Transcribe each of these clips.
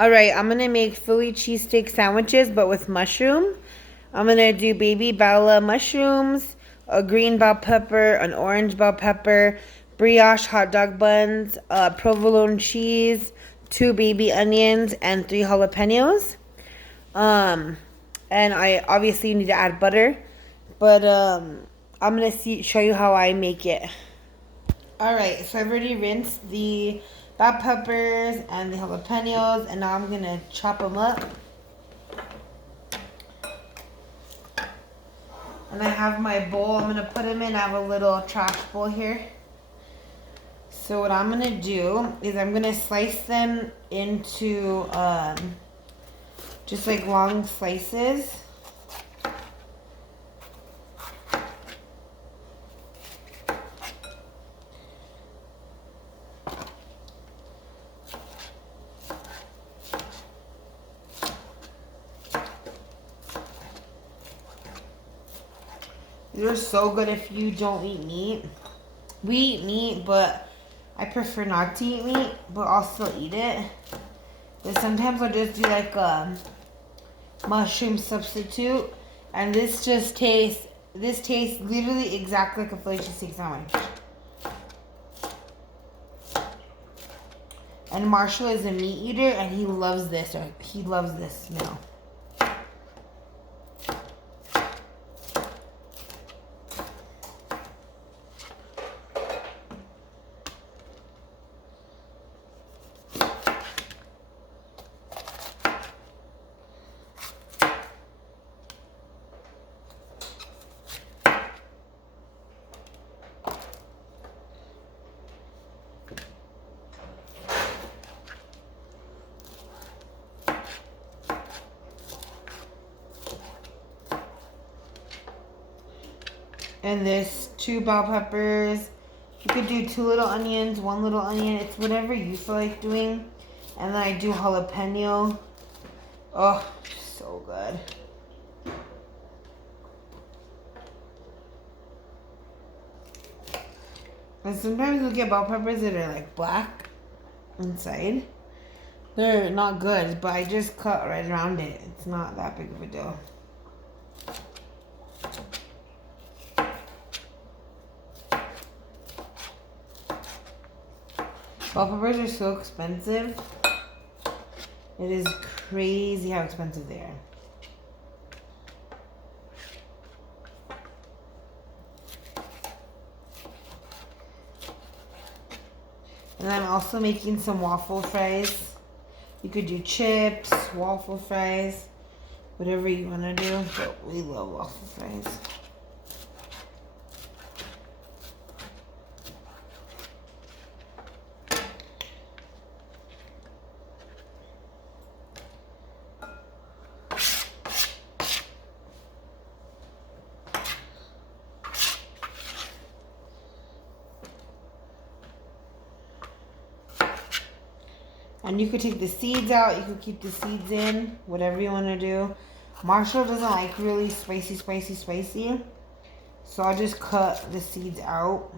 Alright, I'm gonna make Philly cheesesteak sandwiches, but with mushroom. I'm gonna do baby Bella mushrooms, a green bell pepper, an orange bell pepper, brioche hot dog buns, provolone cheese, 2 baby onions, and 3 jalapenos. Um, and I obviously need to add butter, but I'm gonna show you how I make it. Alright, so I've already rinsed the bell peppers and the jalapenos, and now I'm gonna chop them up. And I have my bowl I'm gonna put them in. I have a little trash bowl here. So what I'm gonna do is I'm gonna slice them into just like long slices. These are so good if you don't eat meat. We eat meat, but I prefer not to eat meat, but I'll still eat it. But sometimes I'll just do like a mushroom substitute, and this tastes literally exactly like a Philly cheesesteak sandwich. And Marshall is a meat eater, and he loves this meal. And there's 2 bell peppers. You could do 2 little onions, 1 little onion. It's whatever you feel like doing. And then I do jalapeno. Oh, so good. And sometimes you'll get bell peppers that are like black inside. They're not good, but I just cut right around it. It's not that big of a deal. Bell peppers are so expensive. It is crazy how expensive they are. And I'm also making some waffle fries. You could do chips, waffle fries, whatever you want to do, but we love waffle fries. And you could take the seeds out, you could keep the seeds in, whatever you want to do. Marshall doesn't like really spicy. So I'll just cut the seeds out.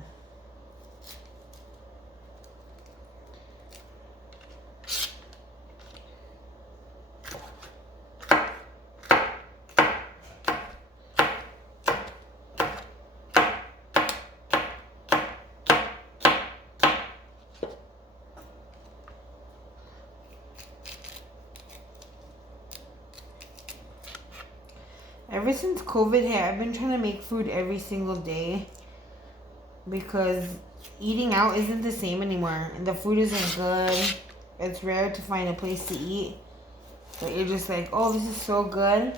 Ever since COVID hit, I've been trying to make food every single day because eating out isn't the same anymore. And the food isn't good. It's rare to find a place to eat but you're just like, oh, this is so good.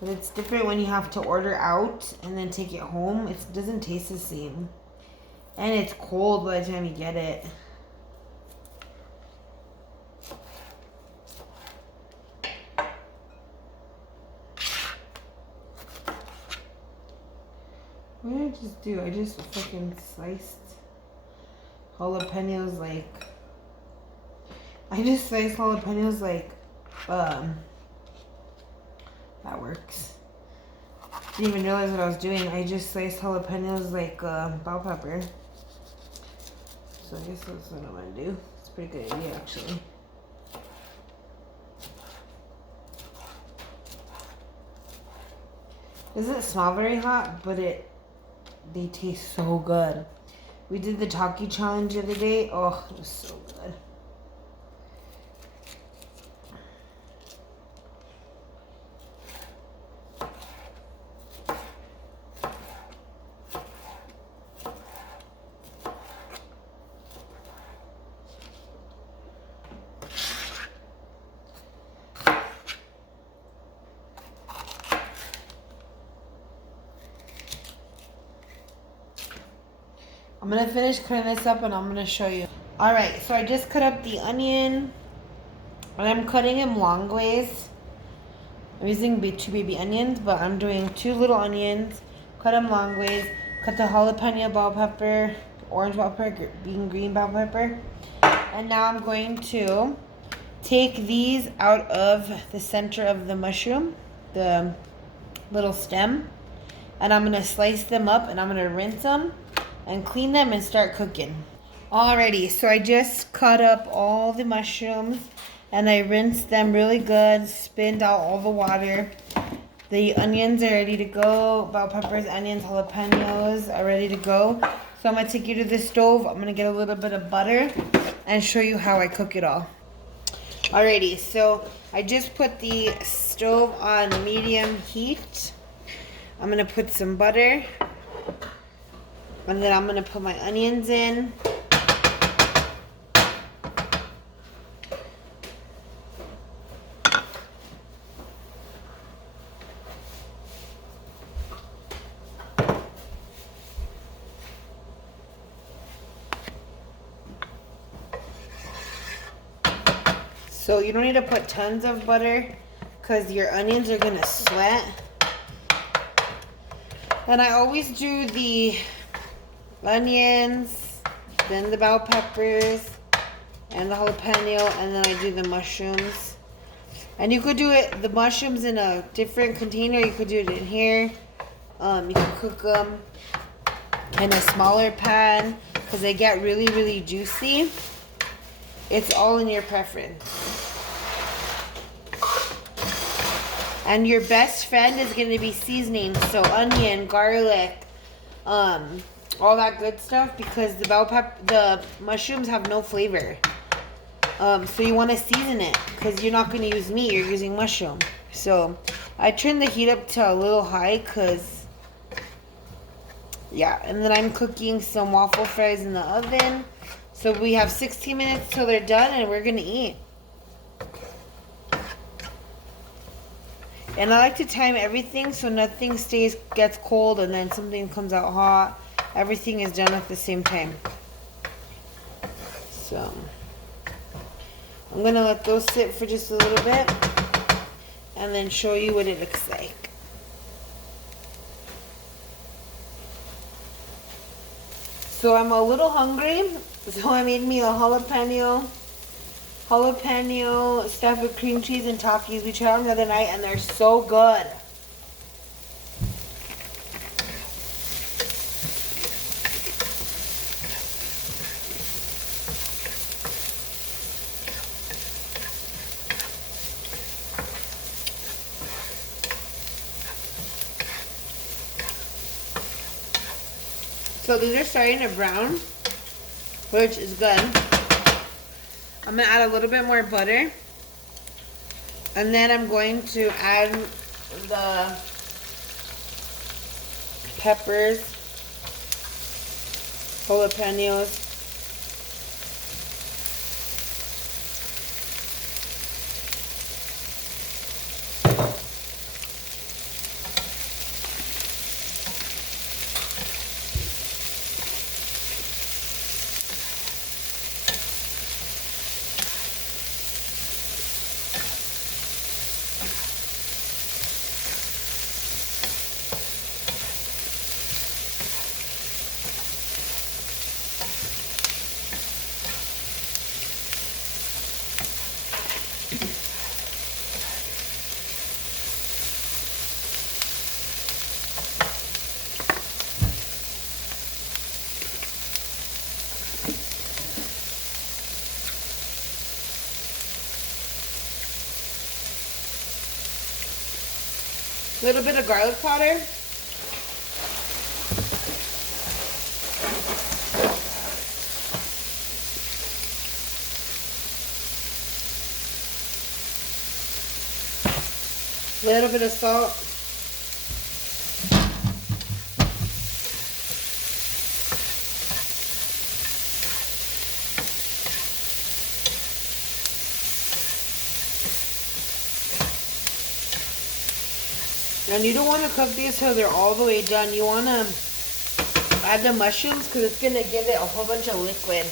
But it's different when you have to order out and then take it home. It doesn't taste the same. And it's cold by the time you get it. What did I just do? I just fucking sliced jalapenos like... I just sliced jalapenos like... That works. Didn't even realize what I was doing. I just sliced jalapenos like bell pepper. So I guess that's what I'm gonna do. It's a pretty good idea, actually. doesn't smell very hot, but they taste so good. We did the Taki challenge the other day. Oh, it was so good. I'm gonna finish cutting this up and I'm gonna show you. Alright, so I just cut up the onion and I'm cutting them long ways. I'm using 2 baby onions, but I'm doing 2 little onions, cut them long ways, cut the jalapeno bell pepper, orange bell pepper, green bell pepper. And now I'm going to take these out of the center of the mushroom, the little stem, and I'm gonna slice them up and I'm gonna rinse them and clean them and start cooking. Alrighty, so I just cut up all the mushrooms and I rinsed them really good, spinned out all the water. The onions are ready to go. Bell peppers, onions, jalapenos are ready to go. So I'm gonna take you to the stove. I'm gonna get a little bit of butter and show you how I cook it all. Alrighty, so I just put the stove on medium heat. I'm gonna put some butter. And then I'm gonna put my onions in. So you don't need to put tons of butter because your onions are gonna sweat. And I always do the onions, then the bell peppers, and the jalapeno, and then I do the mushrooms. And you could do the mushrooms in a different container. You could do it in here. You can cook them in a smaller pan because they get really, really juicy. It's all in your preference. And your best friend is going to be seasoning, so onion, garlic, all that good stuff, because the mushrooms have no flavor. So you want to season it because you're not going to use meat, you're using mushroom. So I turn the heat up to a little high because, yeah, and then I'm cooking some waffle fries in the oven. So we have 16 minutes till they're done and we're going to eat. And I like to time everything so nothing gets cold and then something comes out hot. Everything is done at the same time. So I'm gonna let those sit for just a little bit and then show you what it looks like. So I'm a little hungry, so I made me a jalapeno stuffed with cream cheese and Takis. We tried them the other night and they're so good. So these are starting to brown, which is good. I'm going to add a little bit more butter. And then I'm going to add the peppers, jalapenos, A little bit of garlic powder. A little bit of salt. And you don't want to cook these till they're all the way done. You want to add the mushrooms because it's going to give it a whole bunch of liquid.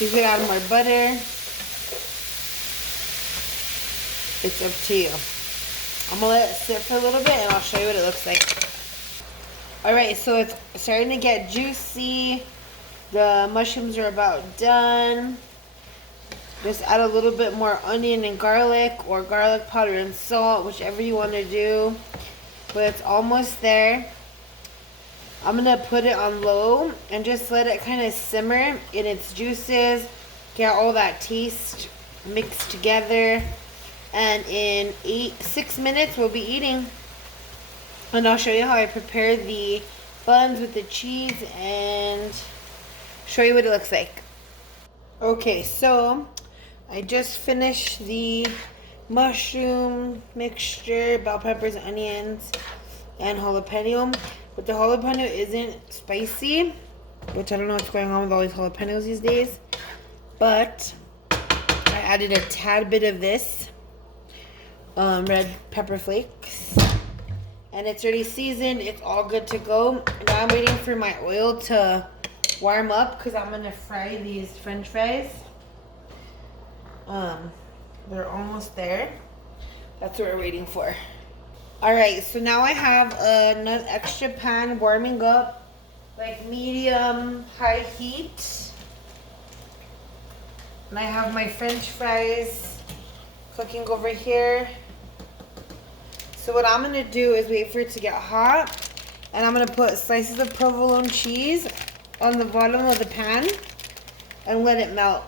You could add more butter. It's up to you. I'm gonna let it sit for a little bit and I'll show you what it looks like. Alright, so it's starting to get juicy. The mushrooms are about done. Just add a little bit more onion and garlic, or garlic powder and salt, whichever you want to do. But it's almost there. I'm gonna put it on low and just let it kind of simmer in its juices. Get all that taste mixed together. And in 6 minutes, we'll be eating. And I'll show you how I prepare the buns with the cheese and show you what it looks like. Okay, so I just finished the mushroom mixture, bell peppers, onions, and jalapeno. But the jalapeno isn't spicy, which I don't know what's going on with all these jalapenos these days. But I added a tad bit of this. Red pepper flakes, and it's already seasoned. It's all good to go. Now I'm waiting for my oil to warm up because I'm gonna fry these French fries. They're almost there. That's what we're waiting for. All right, so now I have another extra pan warming up, like medium high heat, and I have my French fries cooking over here. So what I'm gonna do is wait for it to get hot, and I'm gonna put slices of provolone cheese on the bottom of the pan and let it melt.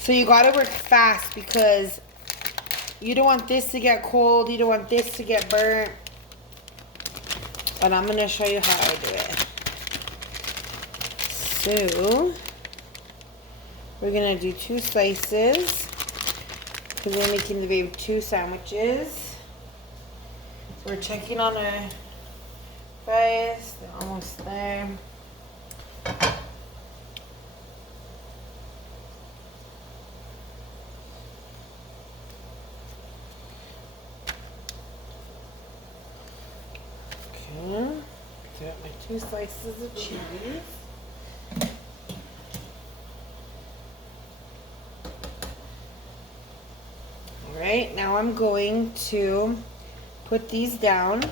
So you gotta work fast because you don't want this to get cold, you don't want this to get burnt. But I'm gonna show you how I do it. So we're gonna do 2 slices because we're making the baby 2 sandwiches. So we're checking on our fries. They're almost there. Okay. Got my 2 slices of cheese. Alright, now I'm going to put these down.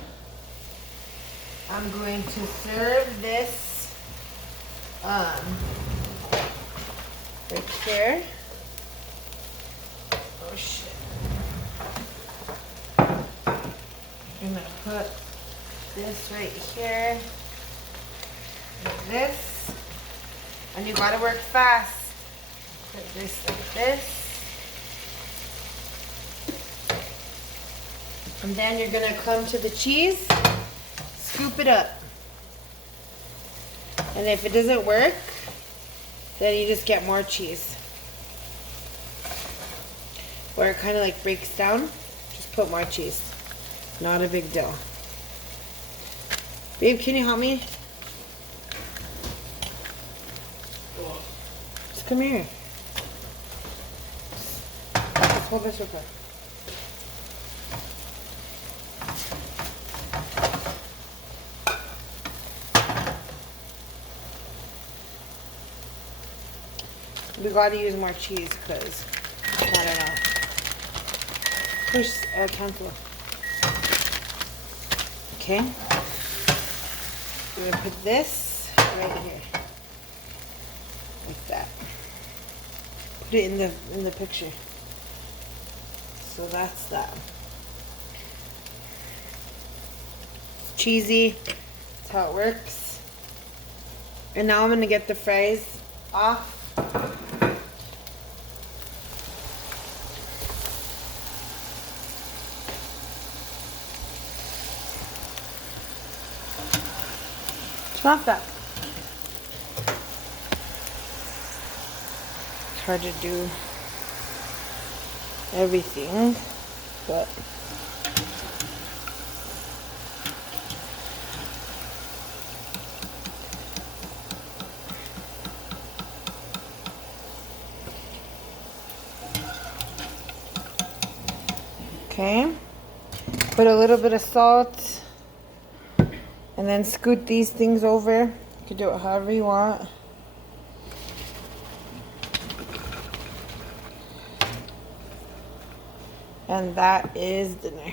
I'm going to serve this right here. Oh shit. I'm gonna put this right here. Like this. And you gotta work fast. Put this like this. And then you're gonna come to the cheese, scoop it up. And if it doesn't work, then you just get more cheese. Or it kind of like breaks down, just put more cheese. Not a big deal. Babe, can you help me? Just come here. Let's hold this real quick. We gotta use more cheese because not enough. Push, cancel. Okay. We're gonna put this right here. Like that. put it in the picture. So that's that. It's cheesy. That's how it works. And now I'm gonna get the fries off. It's not that. It's hard to do everything, but okay. Put a little bit of salt and then scoot these things over. You can do it however you want. And that is dinner.